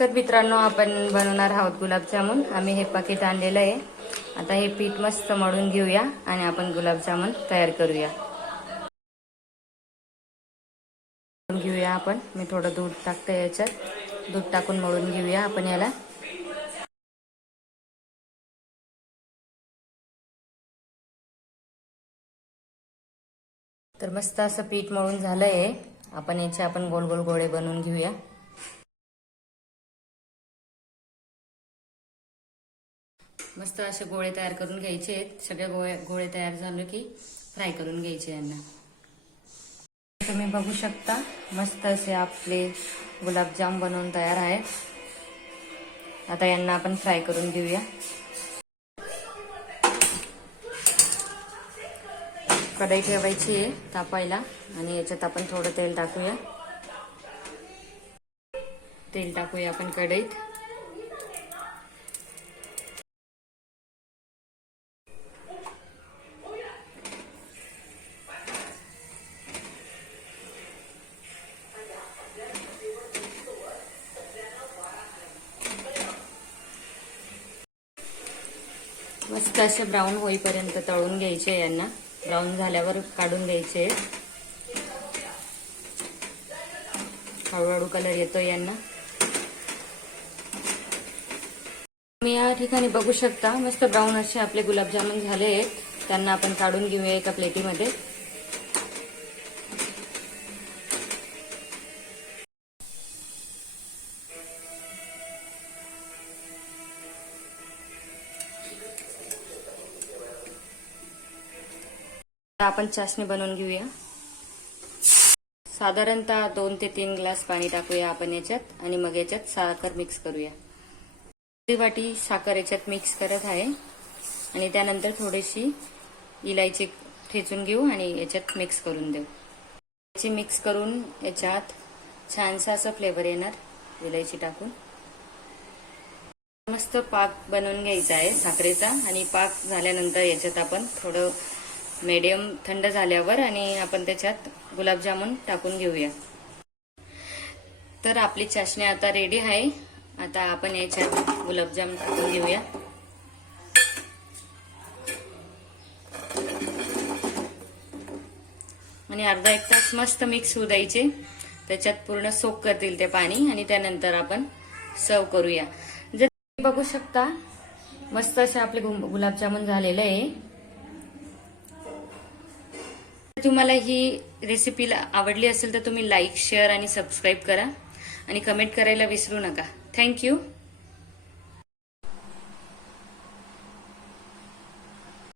तर मित्रांनो आपण बनवणार आहोत गुलाबजामुन आम्ही हे पाकिट आणलेलं आहे. आता हे पीठ मस्त मळून घेऊया आणि आपण गुलाबजामुन तयार करूया. घेऊया आपण. मी थोडं दूध टाकते याच्यात. दूध टाकून मळून घेऊया आपण याला. तर मस्त असं पीठ मळून झालंय. आपण याचे आपण गोल गोल गोळे बनवून घेऊया. मस्त असे गोळे तयार करून घ्यायचे आहेत. सगळे गोळे गोळे तयार झाले की फ्राय करून घ्यायचे यांना. तुम्ही बघू शकता मस्त असे आपले गुलाबजाम बनवून तयार आहेत. आता यांना आपण फ्राय करून घेऊया. कढई ठेवायची आहे तापायला आणि याच्यात आपण थोडं तेल टाकूया. तेल टाकूया आपण कढईत. मस्त असे ब्राऊन होईपर्यंत तळून घ्यायचे यांना. ब्राऊन झाल्यावर काढून घ्यायचे. हळूहळू कलर येतो यांना. तुम्ही या ठिकाणी बघू शकता मस्त ब्राऊन असे आपले गुलाबजामुन झाले आहेत त्यांना आपण काढून घेऊया एका प्लेटीमध्ये आपण चाशणी बनवून घेऊया. साधारणतः दोन ते तीन ग्लास पाणी टाकूया आपण याच्यात आणि मग याच्यात साखर मिक्स करूया. वाटी साखर याच्यात मिक्स करत आहे. आणि त्यानंतर थोडीशी इलायची ठेचून घेऊ आणि याच्यात मिक्स करून देऊ. याची मिक्स करून याच्यात छानसा असं फ्लेवर येणार इलायची टाकून. मस्त पाक बनवून घ्यायचा आहे साखरेचा आणि पाक झाल्यानंतर याच्यात आपण थोडं मीडियम थंड झाल्यावर आणि आपण त्याच्यात गुलाबजामुन टाकून घेऊया. तर आपली चाशणी आता रेडी आहे. आता आपण याच्यात गुलाबजाम टाकून घेऊया. आणि अर्धा एक तास मस्त मिक्स होऊ द्यायचे. त्याच्यात पूर्ण सोक करतील ते पाणी आणि त्यानंतर आपण सर्व करूया. जर तुम्ही बघू शकता मस्त असे आपले गुलाबजामुन झालेले आहे. तुम्हाला ही रेसिपी आवडली असेल तर तुम्ही लाईक शेअर आणि सबस्क्राईब करा. आणि कमेंट करायला विसरू नका. थँक्यू